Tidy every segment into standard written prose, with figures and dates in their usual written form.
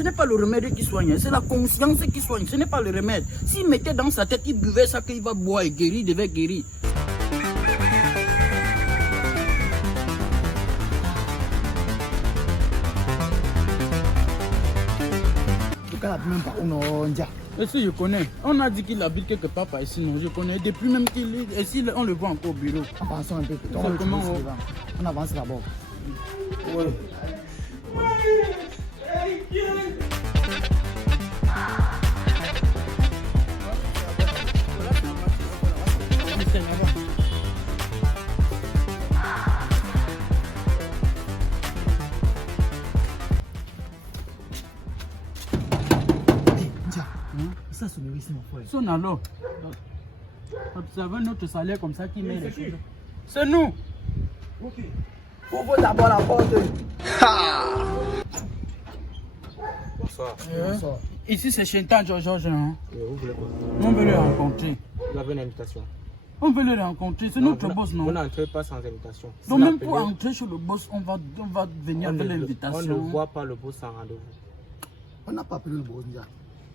Ce n'est pas le remède qui soigne, c'est la conscience qui soigne, ce n'est pas le remède. S'il mettait dans sa tête, il buvait ça, qu'il va boire et guérir, il devait guérir. Est-ce que je connais? On a dit qu'il habite quelque part par ici, non? Je connais. Depuis même qu'il est ici, on le voit encore au bureau. Avançons un peu. On avance d'abord. Ouais. Ça sonne ici, mon frère. Sonne alors. Observez notre salaire comme ça qui met les choses. C'est nous. Ok. Ouvre d'abord la porte. Bonsoir. Bonsoir. Ici c'est Chintan Georges. Hein? Vous voulez quoi? On veut le rencontrer. Vous avez une invitation. On veut le rencontrer. C'est notre boss, non? Vous n'entrez pas sans invitation. Donc même pour entrer chez le boss, on va venir avec On ne l'invitation. voit pas le boss sans rendez-vous. On n'a pas appelé le boss déjà.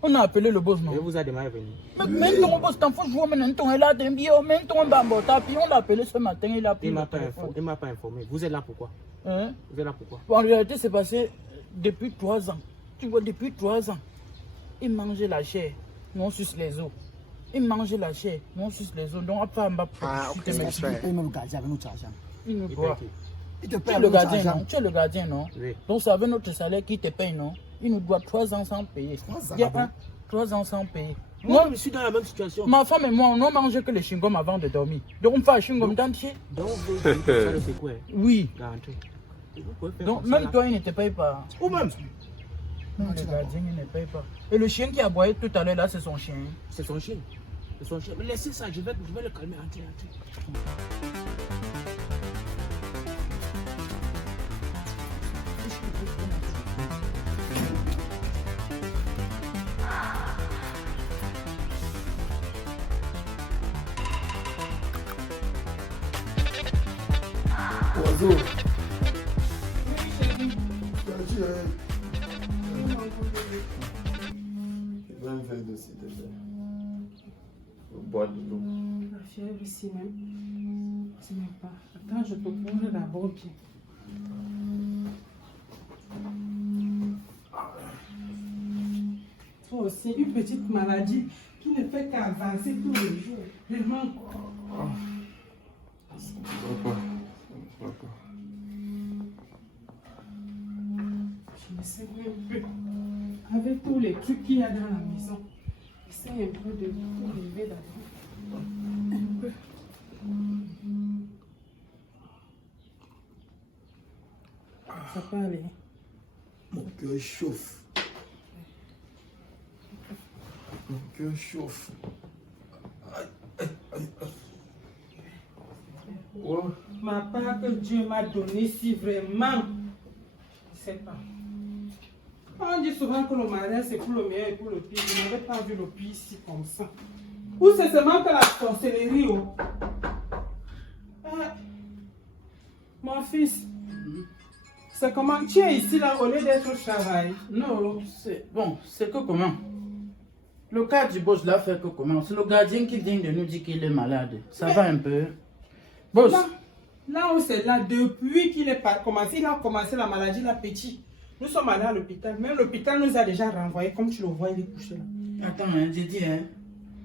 On a appelé le boss, non? Il vous a demandé de venir. Mais ton boss, t'en fous, je vois maintenant, il a des bio, mais ton bambota, puis on l'a appelé ce matin, il a pris Il le ne téléphone. m'a pas informé. Vous êtes là pourquoi? Hein? Vous êtes là pourquoi? Bon, en réalité, c'est passé depuis 3 ans. Tu vois, depuis 3 ans, il mangeait la chair, nous on suce les os. Il mangeait la chair, nous on suce les os. Donc après, on va Ok, mon frère. Il paye même le gardien avec notre argent. Il nous Il doit. paye qui? Il te Tu paye es avec le notre gardien, argent. non? Tu es le gardien, non? Oui. Donc c'est avec notre salaire qui te paye, non? Il nous doit 3 ans sans payer. 3 ans, Il y a ah bon? 3 ans sans payer. Moi, je suis dans la même situation. Ma femme et moi, on ne mange que les chewing-gums avant de dormir. Donc on fait un chewing-gum d'entier. Donc, vous avez le secouer. Oui. Garantie. Et vous pouvez faire Donc comme ça, même là. toi, il ne te paye pas. Ou même. Non, le gardien, il ne paye pas. Et le chien qui a aboyé tout à l'heure, là, c'est son chien. C'est son chien. C'est son chien. Mais laissez ça, je vais le calmer. Entrez. Oiseau. Boire de l'eau. La fièvre ici même. Ce n'est pas. Attends, je te couvre d'abord bien. Toi aussi, une petite maladie qui ne fait qu'avancer tous les jours. Vraiment. Je ne sais même plus. Avec tous les trucs qu'il y a dans la maison, essaye un peu de tout lever d'abord. Un peu. Ça peut aller. Mon cœur chauffe. Mon cœur chauffe. Oh. Ma part que Dieu m'a donné, si vraiment, je ne sais pas. On dit souvent que le mariage c'est pour le meilleur et pour le pire. Je n'avais pas vu le pire ici comme ça. Ou c'est seulement que la sorcellerie. Oh. Mon fils, c'est comment tu es ici là au lieu d'être au travail? Non, c'est bon, c'est que comment? Le cas du boss là fait que comment? C'est le gardien qui vient de nous dire qu'il est malade. Ça va un peu? Boss, Là où c'est là, depuis qu'il est commencé, il a commencé la maladie, la petite. Nous sommes allés à l'hôpital. Même l'hôpital nous a déjà renvoyés, comme tu le vois, il est couché là. attends, hein, j'ai dit, hein.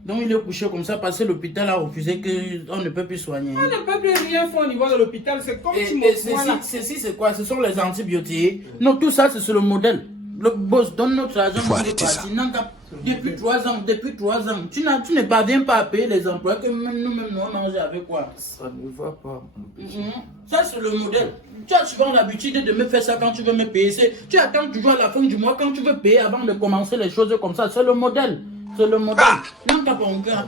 Donc il est couché comme ça parce que l'hôpital a refusé qu'on ne peut plus soigner. On ne peut plus rien faire au niveau de l'hôpital, c'est comme tu Et me vois là. ceci, c'est quoi? Ce sont les antibiotiques. Non, tout ça, c'est sur le modèle. Le boss donne notre argent pour les parties. Depuis 3 ans, tu ne parviens pas à payer les emplois que même nous-mêmes, nous, on mange avec quoi? Ça ne va pas, mon petit. Ça, c'est le modèle. Tu as souvent l'habitude de me faire ça quand tu veux me payer. Tu attends toujours à la fin du mois quand tu veux payer avant de commencer les choses comme ça. C'est le modèle. C'est le modèle. Non, t'as pas un gars.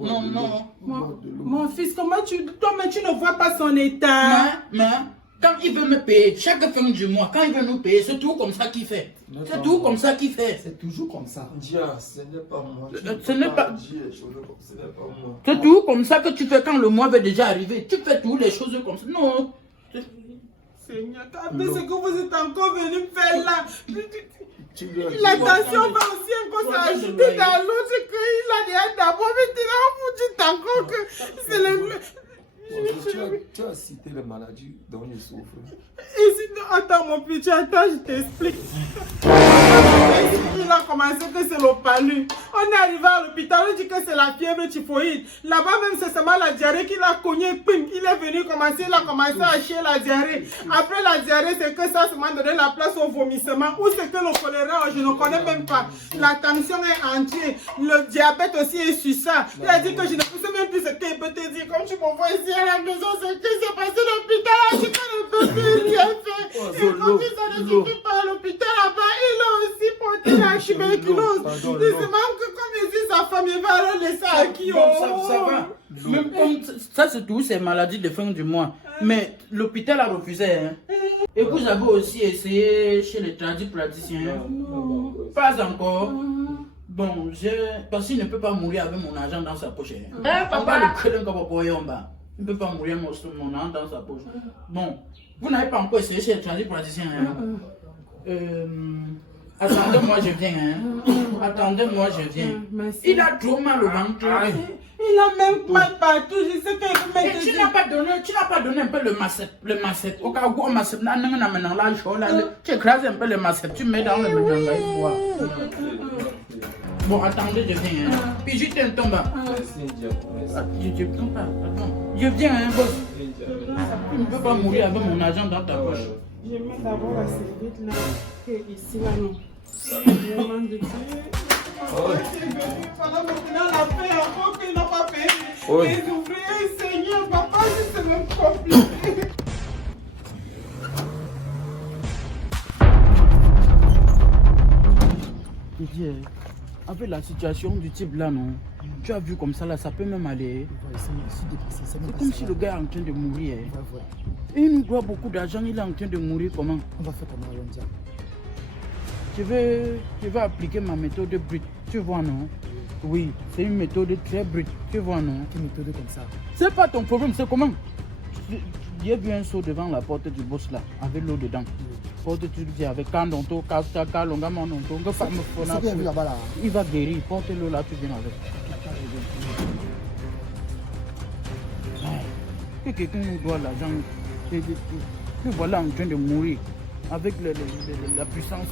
Non, non. Mon fils, comment toi, mais tu ne vois pas son état. Mais, quand il veut me payer, chaque fin du mois, quand il veut nous payer, c'est tout comme ça qu'il fait. C'est tout comme ça qu'il fait. C'est toujours comme ça. Dia, ce n'est pas moi. Ce n'est pas... Ce n'est pas moi. C'est tout comme ça que tu fais quand le mois va déjà arriver. Tu fais toutes les choses comme ça. Non. Seigneur, mais ce que vous êtes encore venu faire là. La tension va aussi encore s'ajouter dans l'autre qu'il a déjà d'abord, maintenant vous dites encore que c'est le... Tu as cité les maladies dont il souffre. Et sinon, attends mon petit, attends, je t'explique. Il a commencé que c'est le palu. On est arrivé à l'hôpital, on dit que c'est la fièvre typhoïde. Là-bas même, c'est seulement la diarrhée qu'il a cogné. Ping. Il est venu commencer, il a commencé à chier la diarrhée. Après la diarrhée, c'est que ça m'a donné la place au vomissement. Ou c'est que le choléra, je ne connais même pas. La tension est entière. Le diabète aussi est sur ça. Il a dit que je ne sais même plus ce qu'il peut te dire. Comme tu me vois ici à la maison, c'est que c'est passé à l'hôpital. Je ne peux plus rien faire. Et quand ils sont suivis par l'hôpital là-bas, il a aussi porté la tuberculose. Il se manque que comme il dit sa femme, il va le laisser à qui? Ça va. Même comme ça, c'est tout, c'est maladie de fin du mois. Mais l'hôpital a refusé. Hein. Et vous avez aussi essayé chez les praticiens? Pas encore. Bon, parce qu'il ne peut pas mourir avec mon argent dans sa poche. Papa, le crédit comme Boyomba. Il ne peut pas mourir avec mon argent dans sa poche. Bon, vous n'avez pas encore essayé chez les praticiens. Hein. Attendez-moi, je viens. Hein. Attendez-moi, je viens. Il a trop mal au ventre. Il a même mal partout. Je sais qu'il faut mettre. Tu n'as pas donné un peu le macette. Au cas où on macette, tu écrases un peu le macette, tu mets dans le médecin. Bon, attendez, je viens. Hein. Puis je te tombe. Je ne tombe pas. Attends. Je viens, hein, boss. Tu ne peux pas mourir avec mon argent dans ta poche. Je mets d'abord la serviette là, que ici là non. Vraiment de Dieu. Pendant maintenant la paix encore qu'ils n'ont pas payé. Les ouvriers, Seigneur, papa, c'est même compliqué. Didier, avec la situation du type là, non? Tu as vu comme ça là, ça peut même aller. C'est comme si le gars est en train de mourir. Et il nous doit beaucoup d'argent, il est en train de mourir comment? On va faire comment, Alonza? Je vais appliquer ma méthode brute, tu vois non? Oui, c'est une méthode très brute, tu vois non? Quelle méthode comme ça? C'est pas ton problème, c'est comment? J'ai vu un seau devant la porte du boss là, avec l'eau dedans. Porte tu dis avec Kandonto, Kasta, Longamononto, C'est bien vu là-bas là. il va guérir, porte l'eau là, tu viens avec. Que quelqu'un nous doit l'argent, et voilà en train de mourir. Avec la puissance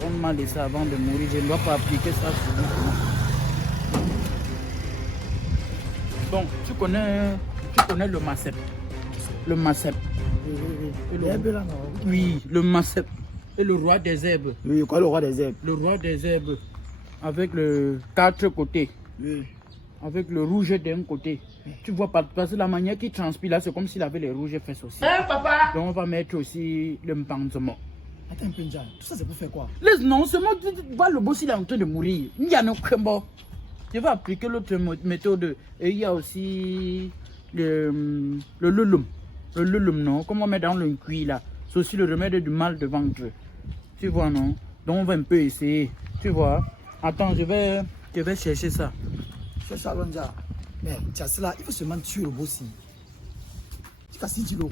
qu'on m'a laissé avant de mourir, je ne dois pas appliquer ça sur nous. Bon, tu connais le Macep. Le Macep. Oui, le Macep. Et le roi des herbes. Oui, quoi le roi des herbes? Le roi des herbes. Avec le 4 côtés. Oui. Avec le rouge d'un côté. Tu vois pas, parce que la manière qu'il transpire là, c'est comme s'il avait les rouges fesses aussi. Papa. Donc on va mettre aussi le pansement. Attends un peu, Nja. Tout ça c'est pour faire quoi? Laisse, non, seulement tu vois le boss il est en train de mourir. Il y a no bon. Je vais appliquer l'autre méthode. Et il y a aussi le lulum. Le lulum, non? Comme on met dans le cuit là. C'est aussi le remède du mal de ventre. Tu vois, non? Donc on va un peu essayer. Tu vois? Attends, je vais chercher ça. C'est ça, Alonza. Mais tu as cela, il faut seulement tuer le bossi. Tu as si tu le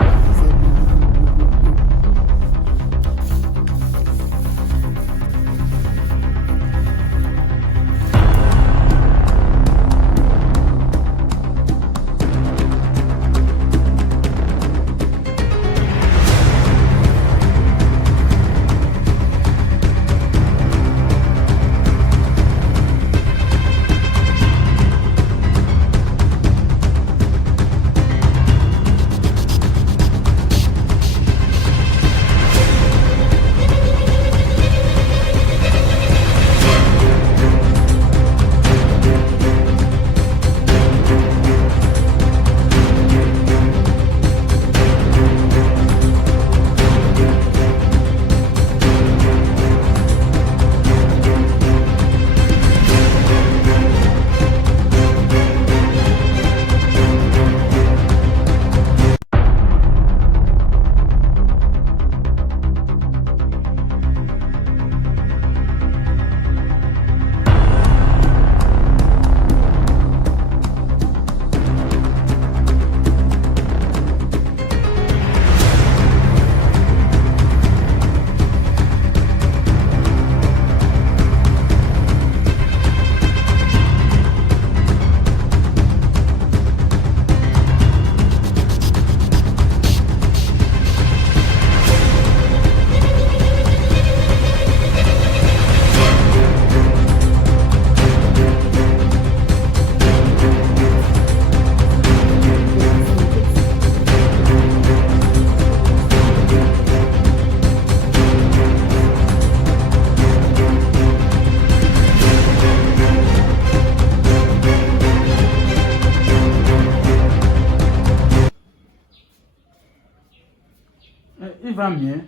va mieux.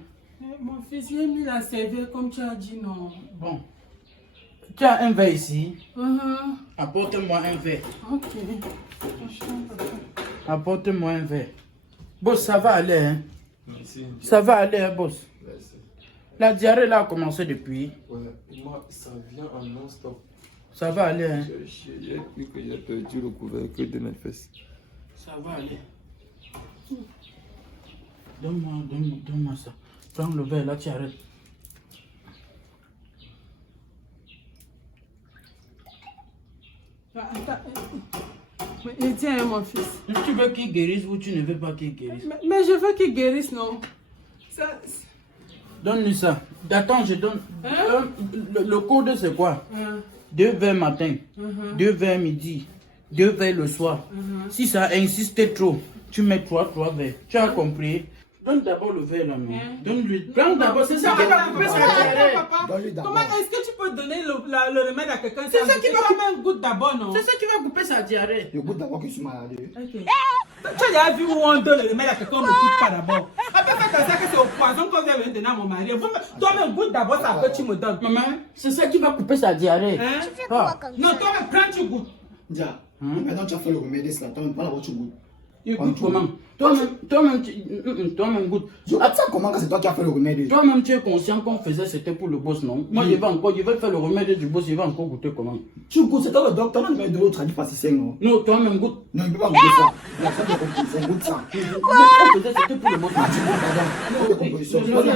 Mon fils, j'ai mis la serviette comme tu as dit, non. Bon. Tu as un verre ici. Uh-huh. Apporte-moi un verre. Ok. Apporte-moi un verre. Boss, ça va aller, hein? Merci. Ça va aller, hein, boss? Merci. La diarrhée là a commencé depuis. Ouais, moi, ça vient en non-stop. Ça va aller, hein? J'ai cru que j'ai perdu le couvercle de mes fesses. Ça va aller. Donne-moi ça. Prends le verre là, tu arrêtes. Mais tiens, mon fils. Tu veux qu'il guérisse ou tu ne veux pas qu'il guérisse? Mais je veux qu'il guérisse, non? Ça... Donne-lui ça. Attends, je donne. Hein? Le code c'est quoi? Hein? 2 verres matin, 2 verres midi, 2 verres le soir. Si ça insiste trop, tu mets 3 verres. Tu as compris? Donne d'abord le verre là, non? Donne-lui. Prends d'abord, c'est ça qui va couper sa diarrhée. Comment est-ce que tu peux donner le remède à quelqu'un? C'est ça qui va couper un goutte d'abord, non? C'est ça qui va couper sa diarrhée. Le goût d'abord que je suis malade. Ok. Tu as déjà vu où on donne le remède à quelqu'un, on ne goûte pas d'abord. Après, faites ça que c'est au poison qu'on vient donner à mon mari. Toi-même, goûte d'abord ça que tu me donnes. Maman, c'est ça qui va couper sa diarrhée. Hein? Ah. Non, toi-même, prends, tu goûtes. Dia, maintenant tu as fait le remède, c'est là, toi, pas la tu goûtes. Il goûte comment? Toi-même goûte. Je ça comment quand c'est toi qui as fait le remède? Toi-même, tu es conscient qu'on faisait c'était pour le boss, non? Moi, je vais faire le remède du boss, il va encore goûter comment? Tu goûtes, c'est toi le docteur, non, mais de l'autre, tu pas si c'est non. Non, toi-même goûte. Non, il ne peut pas goûter ça. Il a fait des compositions, goûte ça. On faisait c'était pour le boss. Des compositions, tu vois ça.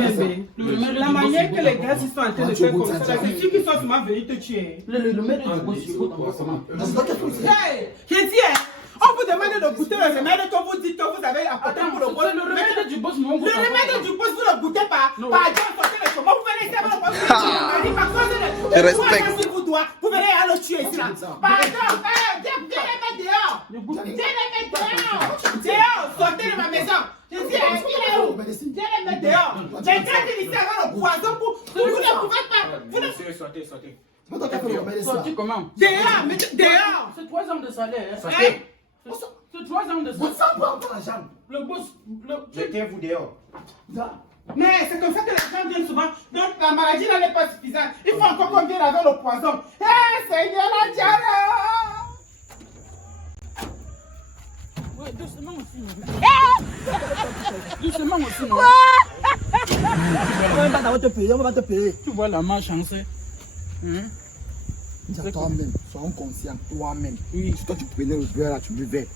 La manière que les gars ils sont en train de faire comme ça, c'est sûr qu'ils sont sûrement venus te tuer. Le remède du boss, il goûte comment? C'est toi qui as fait ça. Hey, j'ai dit, on vous demande de goûter le remède que vous dites que vous avez apporté pour le boss. Le remède du boss, non? Le remède du boss, vous ne le goûtez pas. Par exemple, sortez le chemin, vous venez ici avec le boss. Je respecte. Si vous doit, vous venez à le tuer ici là. Pardon, viens les mettre dehors. Viens les mettre dehors. Dehors, sortez de ma maison. Je dis, il est où? Viens les mettre dehors. Mais quand il ici avec le poison, vous ne pouvez pas. Vous ne Sortez. C'est pas toi qui as fait le remède, ça. Sorti comment? dehors, mais dehors. C'est 3 ans de salaire. Hein? Sortez. C'est 3 ans de Vous salaire. savez pas encore la jambe. Le boss, Mettez-vous dehors. Mais c'est comme ça que les gens viennent souvent. Donc la maladie là n'est pas suffisante. Il faut encore qu'on vienne avec le poison. Eh Seigneur, la diarrhée! ouais, doucement aussi. Doucement aussi, non? On va pas te payer, on va te payer. Tu vois la malchance. Hein? Dis toi-même, sois conscient, toi-même. Oui. Si toi tu prenais le verre là, tu buvais.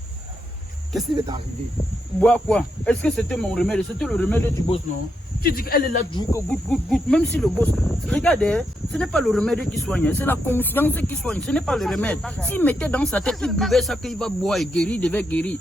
Qu'est-ce qui va t'arriver? Bois quoi? Est-ce que c'était mon remède? C'était le remède du boss, non? Tu dis qu'elle est là, goûte, même si le boss... Regardez, ce n'est pas le remède qui soigne, c'est la conscience qui soigne, ce n'est pas le remède. S'il mettait dans sa tête, il buvait ça, qu'il va boire et guérir, il devait guérir.